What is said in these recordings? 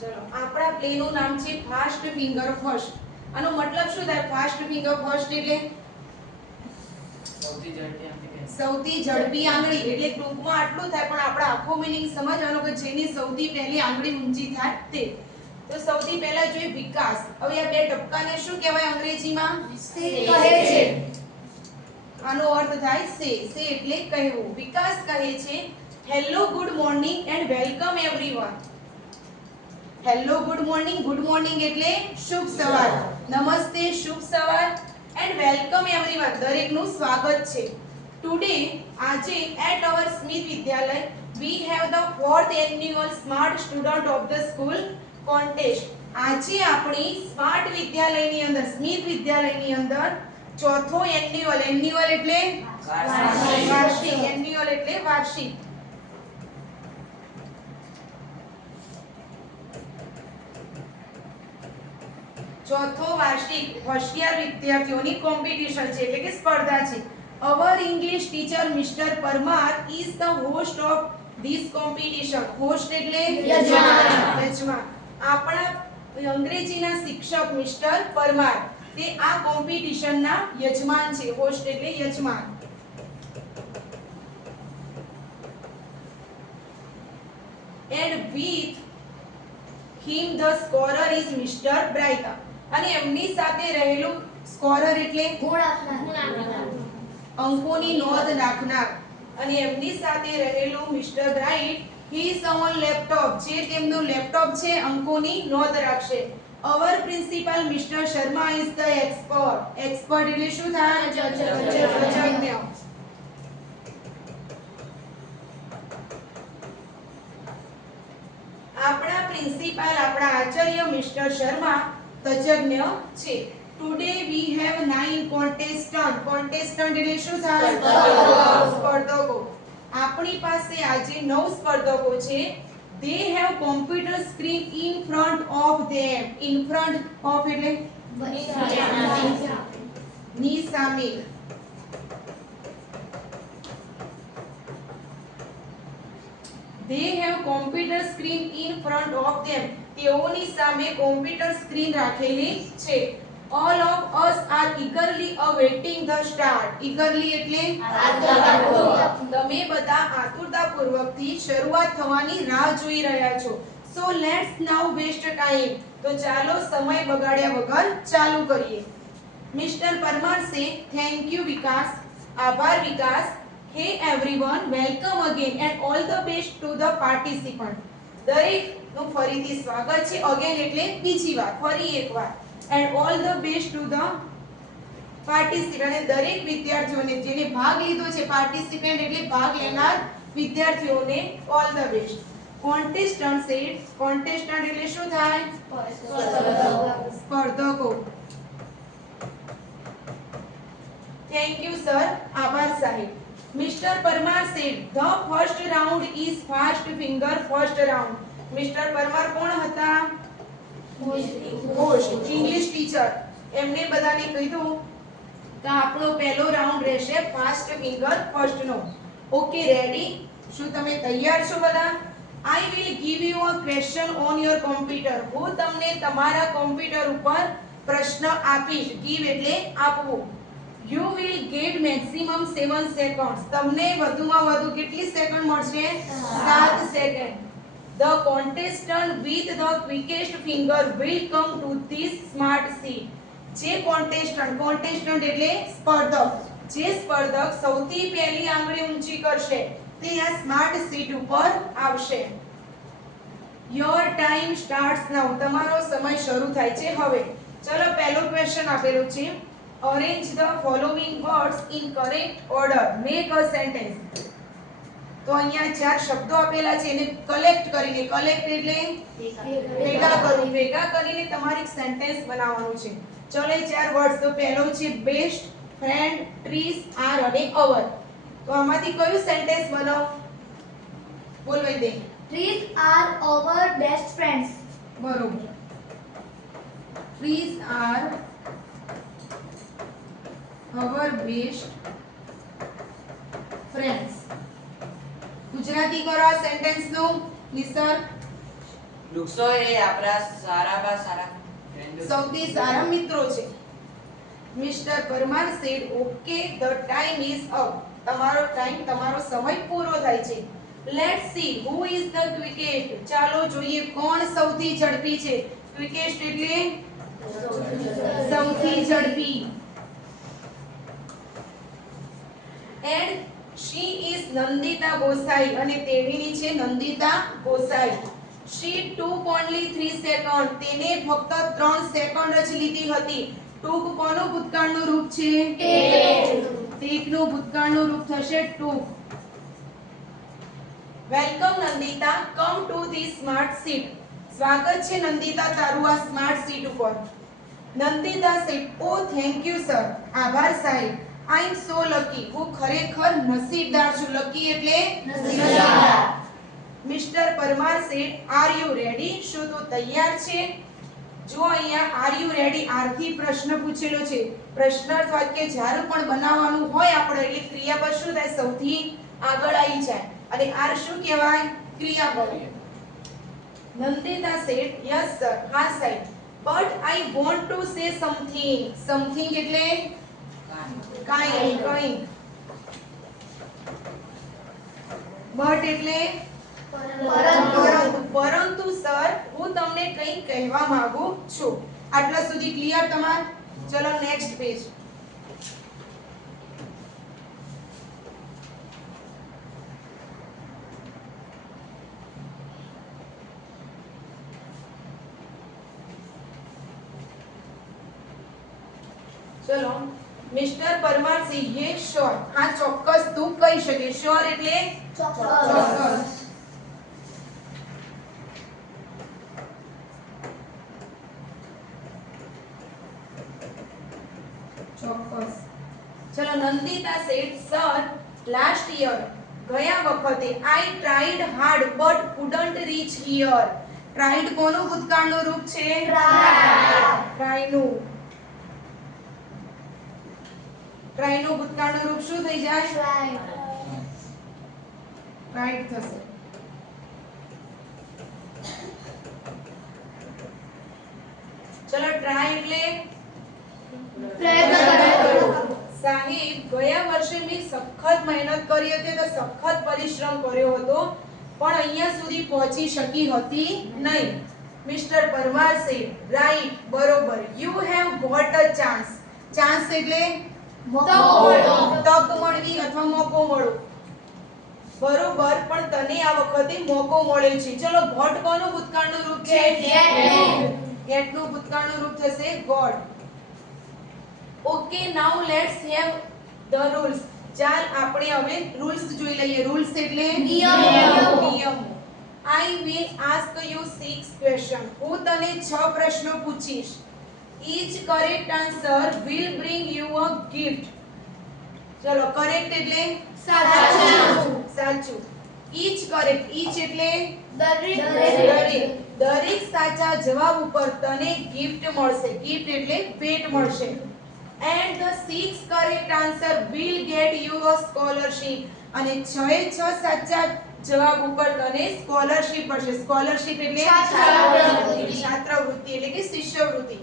ચલો આપણા પ્લે નું નામ છે ફાસ્ટ ફિંગર ફર્સ્ટ. આનો મતલબ શું થાય? ફાસ્ટ ફિંગર ફર્સ્ટ એટલે સૌથી ઝડપી આંગળી. એટલે ટૂંકમાં આટલું થાય, પણ આપણે આખો મીનિંગ સમજવાનો કે જેની સૌથી પહેલી આંગળી ઊંચી થાય તે. તો સૌથી પહેલા જોઈએ વિકાસ. હવે આ બે ટપકાને શું કહેવાય અંગ્રેજીમાં? સે કહે છે. આનો અર્થ થાય સે. સે એટલે કહેવું. વિકાસ કહે છે hello good morning and welcome everyone. Hello good morning. Good morning એટલે શુભ સવાર. નમસ્તે શુભ સવાર. એન્ડ વેલકમ એવરીવન દરેકનું સ્વાગત છે. ટુડે આજે એટ અવર સ્મિથ વિદ્યાલય we have the 4th annual smart student of the school contest. આજે આપણી સ્માર્ટ વિદ્યાલયની અંદર સ્મિથ વિદ્યાલયની અંદર ચોથો એન્યુઅલ. એન્યુઅલ એટલે વાર્ષિક. એન્યુઅલ એટલે વાર્ષિક. ચોથો વાર્ષિક હોશિયાર વિદ્યાર્થીઓની કોમ્પિટિશન છે એટલે કે સ્પર્ધા છે. Our English teacher mister Parmar is the host of this competition. Host એટલે યજમાન. આપણા અંગ્રેજીના શિક્ષક મિસ્ટર પરમાર તે આ કોમ્પિટિશનના યજમાન છે. હોસ્ટ એટલે યજમાન. And with him the scorer is Mr. Bright. અને એમની સાથે રહેલું સ્કોરર એટલે અંકોની નોંધ રાખનાર. અને એમની સાથે રહેલું mister bright he is on laptop. જે તેમનું લેપટોપ છે અંકોની નોંધ રાખશે. our principal Mr. Sharma is the expert. expert એટલે શું થાય? તજજ્ઞ. આપણા પ્રિન્સિપાલ આપણા આચાર્ય મિસ્ટર શર્મા તજજ્ઞ છે. Today we have 9 કોન્ટેસ્ટન્ટ. કોન્ટેસ્ટન્ટ એટલે શું થાય? સ્પર્ધકો. આપણી પાસે આજે 9 સ્પર્ધકો છે. they have computer screen in front of them. in front of એટલે ની સામે. they have computer screen in front of them. તેઓની સામે કોમ્પ્યુટર સ્ક્રીન રાખેલી છે. all of us are eagerly awaiting the start. eagerly એટલે તમે બધા આતુરતાપૂર્વકથી શરૂઆત થવાની રાહ જોઈ રહ્યા છો. so let's now waste time. તો ચાલો સમય બગાડ્યા વગર ચાલુ કરીએ. મિસ્ટર પરમાર સે thank you વિકાસ. આભાર વિકાસ. Hey everyone, welcome again and all the best to the participant. દરેકનું ફરીથી સ્વાગત છે. again એટલે બીજી વાર, ફરી એકવાર. and all the best to the participant. અને દરેક વિદ્યાર્થીઓને જેને ભાગ લીધો છે, પાર્ટિસિપન્ટ એટલે ભાગ લેનાર વિદ્યાર્થીઓને all the best. contestant said. contestant એટલે શું થાય? સ્પર્ધકો. thank you sir. આભાર સાહેબ. Mr. Parmar said the first round is fast finger first round. Mr. Parmar કોણ હતા? Host English teacher. એમને બધાને કીધું કે આપણો પહેલો રાઉન્ડ રહેશે ફાસ્ટ ફિંગર ફર્સ્ટ નો. Okay ready? શું તમે તૈયાર છો બધા? I will give you a question on your computer. હું તમને તમારા કોમ્પ્યુટર ઉપર પ્રશ્ન આપીશ. give એટલે આપવું. You will get maximum 7 seconds. તમને વધુમાં વધુ કેટલી સેકન્ડ મળશે? 7 second. The contestant with the quickest finger will come to this smart sheet. જે contestant એટલે સ્પર્ધક. જે સ્પર્ધક સૌથી પહેલી આંગળી ઊંચી કરશે તે આ સ્માર્ટ શીટ ઉપર આવશે. Your time starts now. તમારો સમય શરૂ થાય છે હવે. ચલો પહેલો ક્વેશ્ચન આપેલો છે. Arrange the following words in correct order. Make a sentence. તો અહીંયા ચાર શબ્દો આપેલા છે એને કલેક્ટ કરીને, કલેક્ટ એટલે ભેગા કરવું, ભેગા કરીને તમારે એક સેન્ટેન્સ બનાવવાનું છે. ચલો એ ચાર વર્ડ્સ. તો પહેલો છે બેસ્ટ, ફ્રેન્ડ, ટ્રીઝ, આર અને અવર. તો આમાંથી કયું સેન્ટેન્સ બનાવ? બોલ Vaide. Trees are our best friends. બરોબર. Trees are our best friends. Gujarati કરો આ સેન્ટેન્સ નું નિસર. વૃક્ષો એ આપણા સારા friend છે. સૌથી સારા મિત્રો છે. Mister Parmar said okay the time is up. તમારો સમય પૂરો થાય છે. Let's see who is the quickest. ચાલો જોઈએ કોણ સૌથી ઝડપી છે. quickest એટલે સૌથી ઝડપી. And she is Nandita Gosai અને તેણીની છે Nandita Gosai. She took only 3 seconds. તેને ફક્ત 3 સેકન્ડ જ લીધી હતી. took કોનું ભૂતકાળનું રૂપ છે? take નું ભૂતકાળનું રૂપ થશે took. Welcome Nandita, come to the smart seat. સ્વાગત છે નંદિતા તારું આ સ્માર્ટ સીટ ઉપર. Nandita said oh thank you sir. આભાર સાહેબ. I am so lucky. હું ખરેખર નસીબદાર છું. લકી એટલે નસીબદાર. Mister Parmar said are you ready. શું તું તૈયાર છે? જો અહીંયા આર યુ રેડી આરથી પ્રશ્ન પૂછેલો છે. પ્રશ્નાર્થ વાક્ય જ્યારે પણ બનાવવાનું હોય આપણે એટલે ક્રિયાપદ શું થાય? સૌથી આગળ આવી જાય. અને આર શું કહેવાય? ક્રિયાપદ. Nandita said yes sir. હા સાહેબ. But I want to say something. Something એટલે કંઈક. બટ એટલે પરંતુ સર હું તમને કંઈક કહેવા માંગુ છું. આટલા સુધી ક્લિયર તમાર? ચલો નેક્સ્ટ પેજ. ચલો મિસ્ટર પરમાર સિંહ ये श्योर. હા ચોક્કસ તું કહી શકે. શ્યોર એટલે ચોક્કસ. ચોક્કસ. ચલો Nandita said sir last year. ગયા વખતે I tried hard but couldn't reach here. Tried કોનું ભૂતકાળનું રૂપ છે? ટ્રાઈનું. ટ્રાઈનું ભૂતકાળનું રૂપ શું થઈ જાય? ટ્રાઈડ થશે. ચલો ટ્રાય એટલે સાહેબ ગયા વર્ષે મેં સખત મહેનત કરી હતી તો સખત પરિશ્રમ કર્યો હતો પણ અહીંયા સુધી પહોંચી શકી હતી નહીં. Mister Parmar said right. બરોબર. You have got a chance. Chance એટલે તક મળવી અથવા મોકો મળવો. બરોબર. પણ તને આ વખતે મોકો મળ્યો છે. ચલો ગોટ કોનું ભૂતકાળનું રૂપ છે? ગેટ નું ભૂતકાળનું રૂપ થશે got. Okay now let's have the rules. ચાલ આપણે હવે રૂલ્સ જોઈ લઈએ. રૂલ્સ એટલે નિયમો. I will ask you 6 question. હું તને 6 પ્રશ્નો પૂછીશ. each correct answer will bring you a gift. ચલો કરેક્ટ એટલે સાચું. each correct. each એટલે દરેક સાચા જવાબ ઉપર તને ગિફ્ટ મળશે. ગિફ્ટ એટલે ભેટ મળશે. and the 6 correct answer will get you a scholarship. અને 6 સાચા જવાબ ઉપર તને સ્કોલરશિપ મળશે. સ્કોલરશિપ એટલે છાત્રવૃત્તિ એટલે કે શિષ્યવૃત્તિ.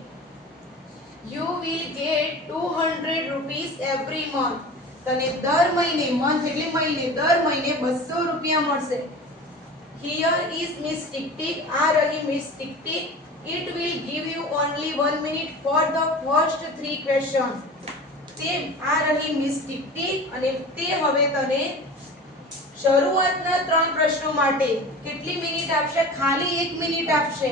you will get 200 rupees every month. તને દર મહિને, મંથ એટલે મહિને, દર મહિને 200 રૂપિયા મળશે. here is Miss Tick Tick. આ રહી Miss Tick Tick. it will give you only 1 minute for the first 3 questions. તે આ રહી Miss Tick Tick અને તે હવે તને શરૂઆતના 3 પ્રશ્નો માટે કેટલી મિનિટ આપશે? ખાલી 1 મિનિટ આપશે.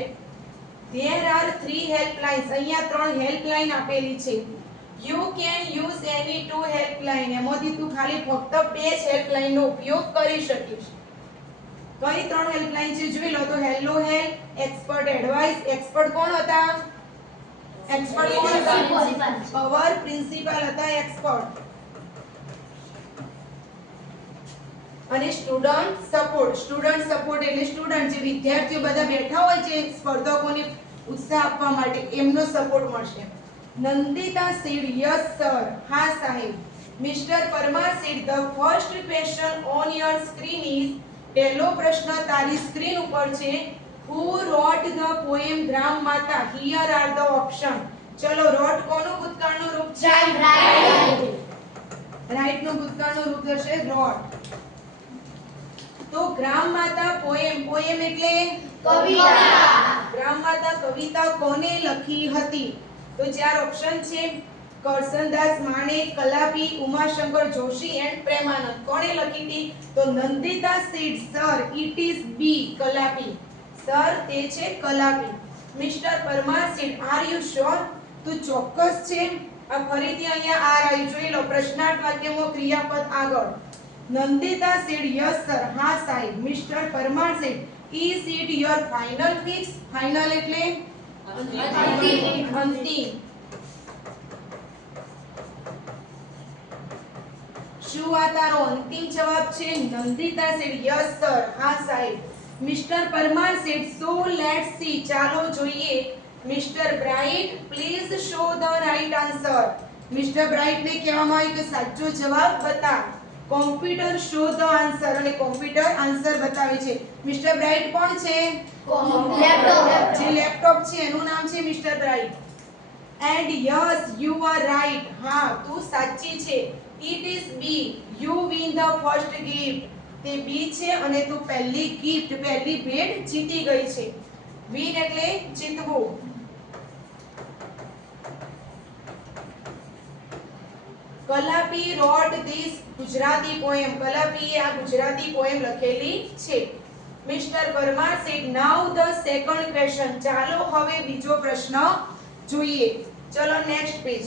there are 3 helplines. અહીંયા 3 હેલ્પલાઇન આપેલી છે. you can use any 2 helpline. એમાંથી તું ખાલી ફક્ત 2 જ હેલ્પલાઇન નો ઉપયોગ કરી શકીશ. કઈ 3 હેલ્પલાઇન છે જોઈ લો તો hello help, expert advice. Expert કોણ હતા? અવર પ્રિન્સિપલ હતા એક્સપર્ટ. અને સ્ટુડન્ટ સપોર્ટ. સ્ટુડન્ટ સપોર્ટ એટલે સ્ટુડન્ટ જે વિદ્યાર્થીઓ બધા બેઠા હોય છે સ્પર્ધકોને ઉત્સાહ આપવા માટે એમનો સપોર્ટ મળશે. Nandita said yes sir. હા સાહેબ. Mister Parmar said the first question on your screen is. પહેલો પ્રશ્ન તારી સ્ક્રીન ઉપર છે. Who wrote the poem Gram Mata? Here are the option. ચલો wrote કોનું ભૂતકાળનું રૂપ છે? રાઈટ નું ભૂતકાળનું રૂપ થશે wrote. તો ગ્રામ માતા પોએમ એટલે ગ્રામ માતા કવિતા કોને લખી હતી? તો ચાર ઓપ્શન છે: કરસનદાસ માણેક, કલાપી, ઉમાશંકર જોશી એન્ડ પ્રેમાનંદ. કોણે લખી હતી? તો Nandita said sir it is B Kalapi. Sir તે છે Kalapi. Mister Parmar said are you sure? તું ચોક્કસ છે? આ ફરીથી અહીંયા આર આવી જોઈ લો. પ્રશ્નાર્થ વાક્યમાં ક્રિયાપદ આગળ. નંદિતા સેડ યસ સર, હા સાહેબ. Mister Parmar said is it your final fix? Final એટલે અંતિમ. શું આ તારો અંતિમ જવાબ છે? નંદિતા સેડ યસ સર, હા સાહેબ. Mister Parmar said so let's see, ચાલો જોઈએ. Mister Bright please show the right answer. Mister Bright ને કહેવામાં આવ્યું કે સાચો જવાબ બતાવ. કોમ્પ્યુટર શો ધ આન્સર, અને કોમ્પ્યુટર આન્સર બતાવે છે. મિસ્ટર બ્રાઇટ કોણ છે? જે લેપટોપ છે એનું નામ છે mister Bright. And yes you are right, હા તું સાચી છે. It is B, you win the first gift. તે બી છે અને તું પહેલી ગિફ્ટ, પહેલી ભેટ જીતી ગઈ છે. વિન એટલે જીતવું. Kalapi wrote this Gujarati poem. કલાપીએ આ ગુજરાતી પોએમ લખેલી છે. Mister Parmar said now the second question. ચાલો હવે બીજો પ્રશ્ન જોઈએ. ચલો નેક્સ્ટ પેજ.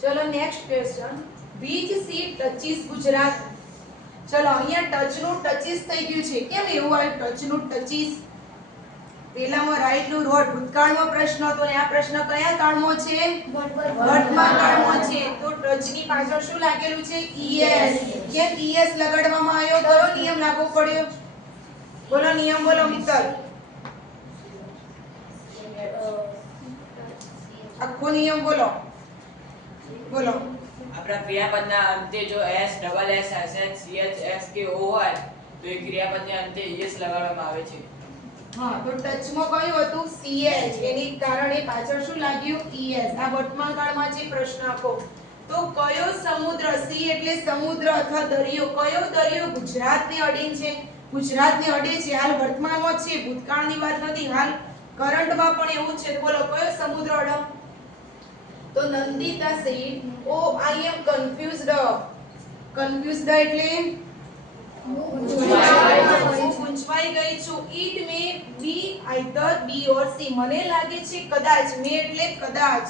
ચલો next question. which sea touches Gujarat? ચલો અહીંયા ટચ નું ટચીસ થઈ ગયું છે. કેમ એવું આવ્યું ટચ નું ટચીસ? પેલામાં રાઈટ નું રોડ ભૂતકાળમાં પ્રશ્ન હતો ને આ પ્રશ્ન કયા કાળમાં છે? વર્તમાન કાળમાં છે. તો ટચ ની પાછળ શું લાગેલું છે? es. કેમ es લગાડવામાં આવ્યો? કયો નિયમ લાગુ પડ્યો? બોલો નિયમ, બોલો મિત્ર. આખો નિયમ બોલો. બોલો. આપણા ક્રિયાપદના અંતે જો s double s sh ch s કે o હોય તો એ ક્રિયાપદને અંતે es લગાડવામાં આવે છે. હા, તો ટચમાં કયું હતું? ch. એની કારણે પાછળ શું લાગ્યું? es. આ વર્તમાન કાળમાં છે પ્રશ્ન આખો. તો કયો સમુદ્ર? સી એટલે સમુદ્ર અથવા દરિયો. કયો દરિયો ગુજરાતને અડીન છે? ગુજરાતને અડે છે. હાલ વર્તમાનમાં છે, ભૂતકાળની વાત નથી. હાલ કરંટમાં પણ એવું છે. બોલો કયો સમુદ્ર અડમ? તો Nandita said oh I am confused. confused એટલે પૂંછવાઈ ગઈ છું. it may be either b or c. મને લાગે છે કદાચ. may એટલે કદાચ,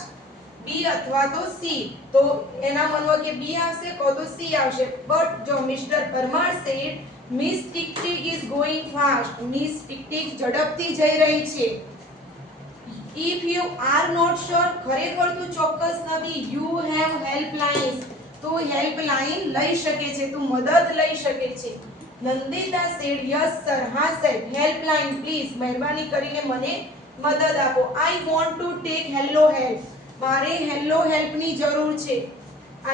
b અથવા તો c. તો એના મનમાં કે b આવશે કો તો c આવશે. બટ જો mister Parmar said miss tick tick is going fast. Miss tick tick ઝડપથી જઈ રહી છે. if you are not sure, ખરેખર તું ચોક્કસ નથી, you have helplines. તો હેલ્પલાઇન લઈ શકે છે, તું મદદ લઈ શકે છે. નંદિતા said yes sir, હા સાહેબ. હેલ્પલાઇન પ્લીઝ, મહેરબાની કરીને મને મદદ આપો. I want to take hello help. મારે હેલો હેલ્પની જરૂર છે.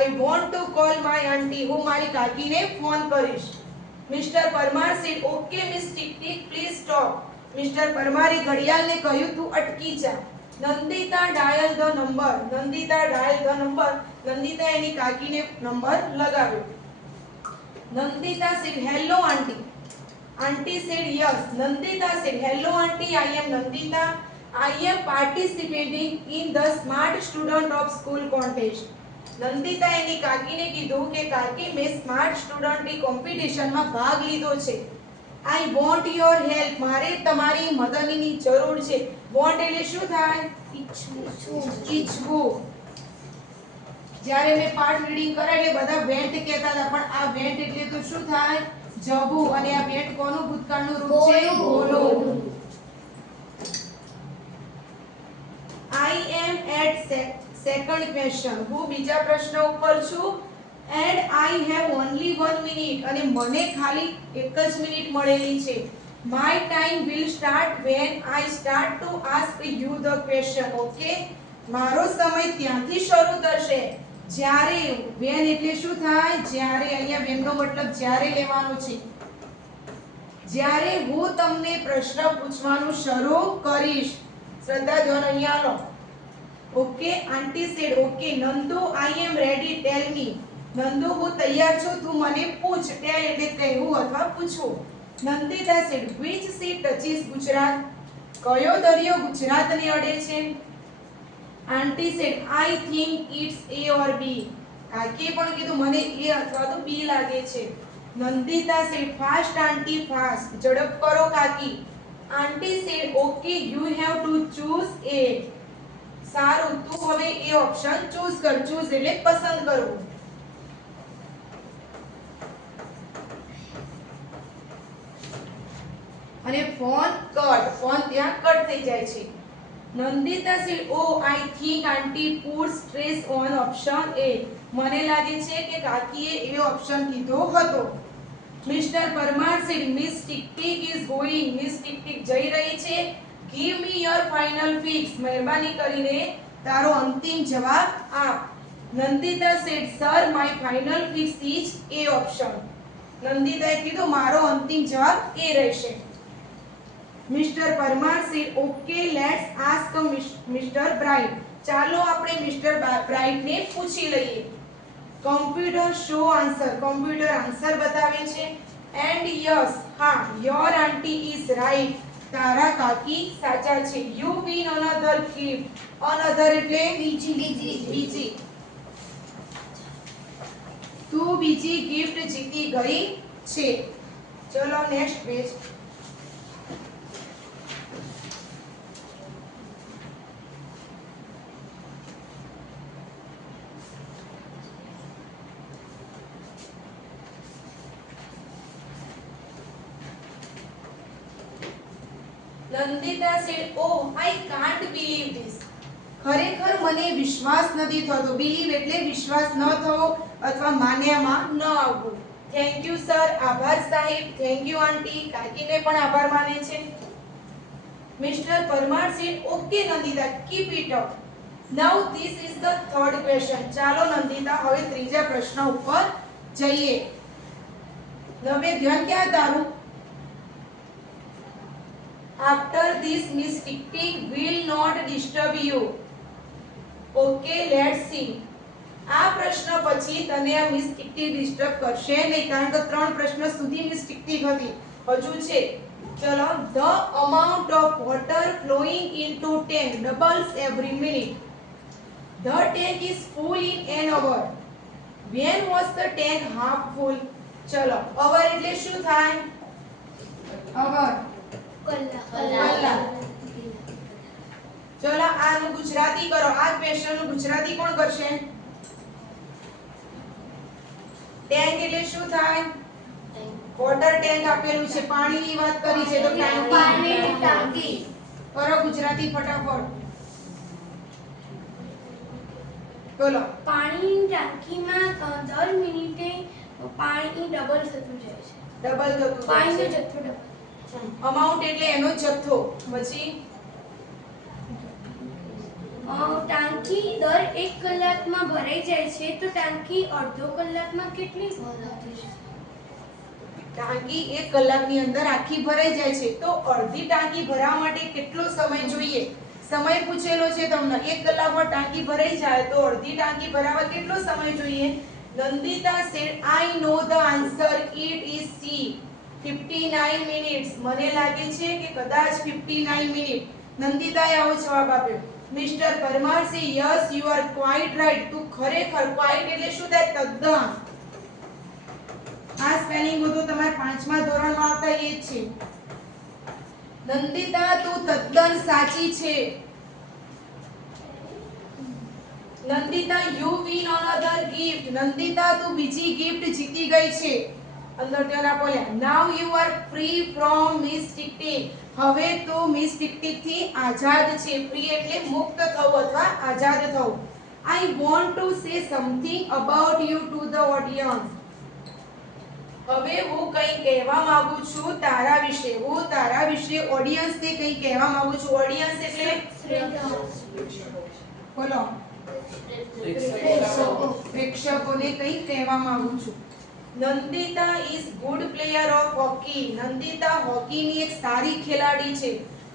I want to call my auntie. હું મારી કાકીને ફોન કરીશ. Mister Parmar said okay miss tick tick please stop. Mister પરમારે ઘડિયાળને કહ્યું તું અટકી જા. Nandita dial the number. Nandita dial the number. Nandita એની કાકીને નંબર લગાવ્યો. Nandita said hello auntie. auntie said yes. Nandita said hello auntie, I am Nandita. I am participating in the smart student of school contest. Nandita એની કાકીને કીધું કે કાકી મેં સ્માર્ટ સ્ટુડન્ટની કોમ્પિટિશનમાં ભાગ લીધો છે. I want your help. મારે તમારી મદદની જરૂર છે. want એટલે શું થાય? ઈચ્છવું. જ્યારે મેં પાર્ટ રીડિંગ કરાય એટલે બધા વેન્ટ કહેતા હતા, પણ આ વેન્ટ એટલે તો શું થાય? જવું. અને આ વેન્ટ કોનું ભૂતકાળનું રૂપ છે? Golu. I am at second question. હું બીજા પ્રશ્ન ઉપર છું. And I have only 1 minute. અને મને ખાલી 1 જ મિનિટ મળેલી છે. My time will start when I start to ask you the question. Okay? મારો સમય ત્યાંથી શરૂ થશે જ્યારે, when એટલે શું થાય? જ્યારે. અહીંયા when નો મતલબ જ્યારે લેવાનો છે. જ્યારે હું તમને પ્રશ્ન પૂછવાનું શરૂ કરીશ. શ્રદ્ધા ધ્યાન અહીંયા લો. ઓકે. આંટી સેડ ઓકે. નંદુ આઈ એમ રેડી, ટેલ મી. નંદુ હું તૈયાર છું, તું મને પૂછ. ટેલ એટલે કહેવું અથવા પૂછવું. Nandita said which sea touches Gujarat? કયો દરિયો ગુજરાતને અડે છે? Auntie said I think it's A or B. કાકીએ પણ કીધું મને A અથવા તો B લાગે છે. Nandita said fast auntie fast. ઝડપ કરો કાકી. Auntie said okay you have to choose A. સારું, તું હવે એ ઓપ્શન ચૂઝ કર. ચૂઝ એટલે પસંદ કરવું. અને ફોન કટ. ફોન ત્યાં કટ થઈ જાય છે. Nandita said oh I think aunty put stress on option A. મને લાગે છે કે કાકીએ એ ઓપ્શન કીધો હતો. Mister Parmar said miss tick tick is going. Miss tick tick જઈ રહી છે. Give me your final fix. મહેરબાની કરીને તારો અંતિમ જવાબ આપ. Nandita said sir my final fix is A option. નંદિતાએ કીધું મારો અંતિમ જવાબ A રહેશે. Mister Parmar said okay let's ask mister bright. ચાલો આપણે મિસ્ટર બ્રાઇટને પૂછી લઈએ. Computer show answer. Computer answer બતાવે છે. એન્ડ યસ, હા, યોર આંટી ઇઝ રાઈટ. તારા કાકી સાચા છે. You win another gift. Another એટલે બીજી. તું બીજી ગિફ્ટ જીતી ગઈ છે. ચલો next page. Nandita said oh I can't believe this. ખરેખર મને વિશ્વાસ નથી થતો. બિલીવ એટલે વિશ્વાસ ન થવો અથવા માન્યામાં ન આવવું. Thank you sir. આભાર સાહેબ. થેન્ક યુ આંટી. કાકીને પણ આભાર માને છે. Mister Parmar said okay Nandita keep it up. Now this is the third question. ચાલો નંદિતા હવે ત્રીજા પ્રશ્ન ઉપર જઈએ. હવે ધ્યાન ક્યાં તારું? After this Miss Tick Tick will not disturb you. Okay, let's see. આ પ્રશ્ન પછી તને આ મિસ ટિક ટિક ડિસ્ટર્બ કરશે નહીં, કારણ કે 3 પ્રશ્ન સુધી મિસ ટિક ટિક હતી. હજુ છે. ચલો. The amount of water flowing into tank doubles every minute. The tank is full in an hour. When was the tank half full? ચલો. hour એટલે શું થાય? hour. કલાક. ચલો આનું ગુજરાતી કરો. આ ક્વેશ્ચન નું ગુજરાતી કોણ કરશે? ટેન્ક એટલે શું થાય? વોટર ટેન્ક આપેલું છે. પાણીની વાત કરી છે તો પાણીની ટાંકી. કરો ગુજરાતી ફટાફટ. બોલો. પાણીની ટાંકીમાં દર મિનિટે પાણી ડબલ થતું જાય છે. ડબલ થતું પાણીનો જથ્થો ડબલ. અમાઉન્ટ એટલે એનો જથ્થો. પછી ટાંકી દર 1 કલાકમાં ભરાઈ જાય છે તો ટાંકી અડધો કલાકમાં કેટલી ભરાતી છે? ટાંકી 1 કલાકની અંદર આખી ભરાઈ જાય છે તો અડધી ટાંકી ભરાવા માટે કેટલો સમય જોઈએ? સમય પૂછેલો છે તમને. 1 કલાકમાં ટાંકી ભરાઈ જાય તો અડધી ટાંકી ભરાવા કેટલો સમય જોઈએ? Nandita said I know the answer. It is C 59 minutes. મને લાગે છે કે કદાચ 59 મિનિટ. નંદિતાએ આવો જવાબ આપ્યો. Mister Parmar say yes you R quite right. તું ખરેખર. ક્વાઇટ એટલે શું થાય? તદ્દન. આ સ્પેલિંગ બધું તમારે 5મા ધોરણમાં આવતા એ જ છે. નંદિતા તું તદ્દન સાચી છે. Nandita you win another gift. Nandita તું બીજી ગિફ્ટ જીતી ગઈ છે. અંદર તેના બોલ્યા now you are free from miss tick tick. હવે તું મિસ ટિકટિક થી આઝાદ છે. ફ્રી એટલે મુક્ત થવું અથવા આઝાદ થવું. આઈ want to say something about you to the audience. હવે હું કંઈ કહેવા માંગુ છું તારા વિશે. હું તારા વિશે ઓડિયન્સ ને કંઈ કહેવા માંગુ છું. ઓડિયન્સ એટલે બોલો પ્રેક્ષકોને કંઈ કહેવા માંગુ છું. Nandita is good player of hockey. Nandita હોકીની એક સારી ખેલાડી છે.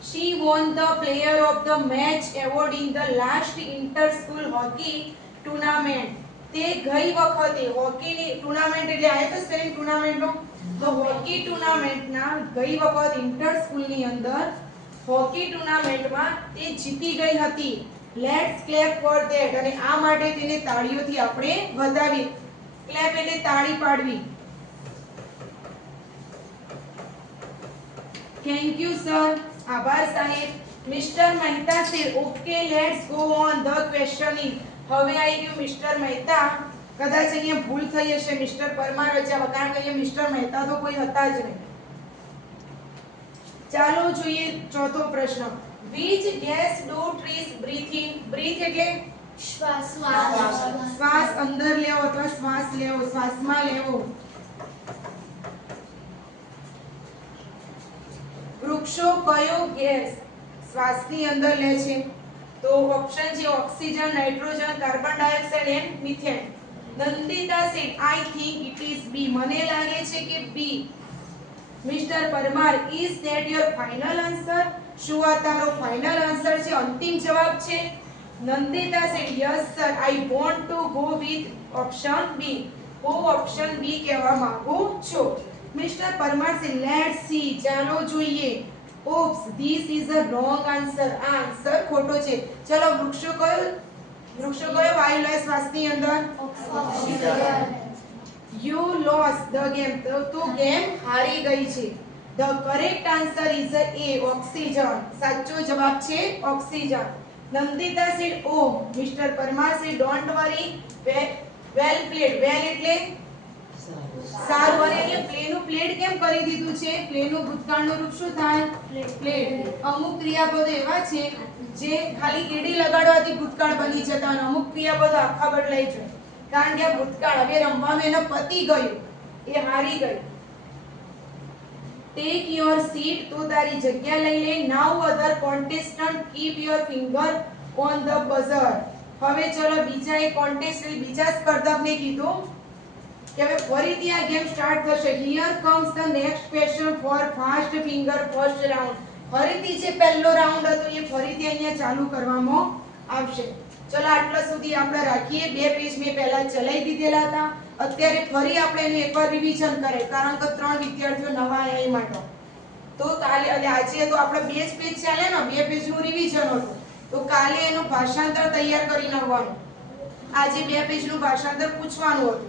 She won the player of the match award in the last inter school hockey tournament. તે ગઈ વખતે હોકીની ટુર્નામેન્ટ એટલે આ તો સ્પેલિંગ ટુર્નામેન્ટનો તો હોકી ટુર્નામેન્ટના ગઈ વખત ઇન્ટર સ્કૂલની અંદર હોકી ટુર્નામેન્ટમાં તે જીતી ગઈ હતી. Let's clap for that. અને આ માટે તેને તાળીઓથી આપણે વધાવી. ક્લેપ એટલે તાળી પાડવી. Thank you sir. આભાર સાહેબ. Mister Mehta said okay let's go on. The question is. હવે આવી ગયું મિસ્ટર મહેતા. કદાચ અહીંયા ભૂલ થઈ હશે મિસ્ટર પરમાર વચ્ચે કારણ કે અહીંયા મિસ્ટર મહેતા તો કોઈ હતા જ નહીં. ચાલો જોઈએ ચોથો પ્રશ્ન. which gas do trees breathe in? breathe એટલે શ્વાસ અંદર લેવો અથવા શ્વાસ લેવો, શ્વાસમાં લેવો. વૃક્ષો કયો ગેસ શ્વાસની અંદર લે છે? તો ઓપ્શન છે oxygen, nitrogen, carbon dioxide and methane. Nandita said I think it is B. મને લાગે છે કે B. Mister Parmar is that your final answer? શું આ તારો ફાઇનલ આન્સર છે? અંતિમ જવાબ છે? Nandita said yes sir, I want to go with option B. હું ઓપ્શન B કહેવા માંગુ છું. Mister Parmar said let's see. ચાલો જોઈએ. oops this is a wrong answer. આ આન્સર ખોટો છે. ચલો વૃક્ષો કયો વાયુ લે શ્વાસની અંદર? You lost the game. તો તું ગેમ હારી ગઈ છે. The correct answer is A. oxygen. સાચો જવાબ છે oxygen. Nandita said oh. Mister Parmar said don't worry. well played. well એટલે સારું. અને અહીંયા પ્લે નું પ્લેડ કેમ કરી દીધું છે? પ્લે નું ભૂતકાળનું રૂપ શું થાય? પ્લેડ. અમુક ક્રિયાપદો એવા છે જે ખાલી કીડી લગાડવાથી ભૂતકાળ બની જતા અને અમુક ક્રિયાપદો આખા બદલાઈ જાય. કારણ કે આ ભૂતકાળ હવે રમવામાં એને પતી ગયું, એ હારી ગઈ. Take your seat. તો તારી જગ્યા લઈ લે. Now other contestant keep your finger on the buzzer. હવે ચલો બીજા એક કોન્ટેસ્ટન્ટ બીજા સ્પર્ધકને કીધું કે હવે ફરીથી આ ગેમ સ્ટાર્ટ થશે. Here comes the next question for fast finger first round. ફરીથી જે પહેલો રાઉન્ડ હતો એ ફરીથી અહીંયા ચાલુ કરવામાં આવશે. ચલો આટલા સુધી આપણે રાખીએ. બે પેજ મેં પહેલા ચલાવી દીધેલા હતા. અત્યારે ફરી આપણે એનું એકવાર રિવિઝન કરીએ કારણ કે 3 વિદ્યાર્થીઓ નવા આયા એ માટે. તો કાલે અને આજે તો આપણે બે જ પેજ ચાલે ને, બે પેજનું રિવિઝન હતું. તો કાલે એનું ભાષાંતર તૈયાર કરીને આવવાનું. આજે બે પેજનું ભાષાંતર પૂછવાનું હતું.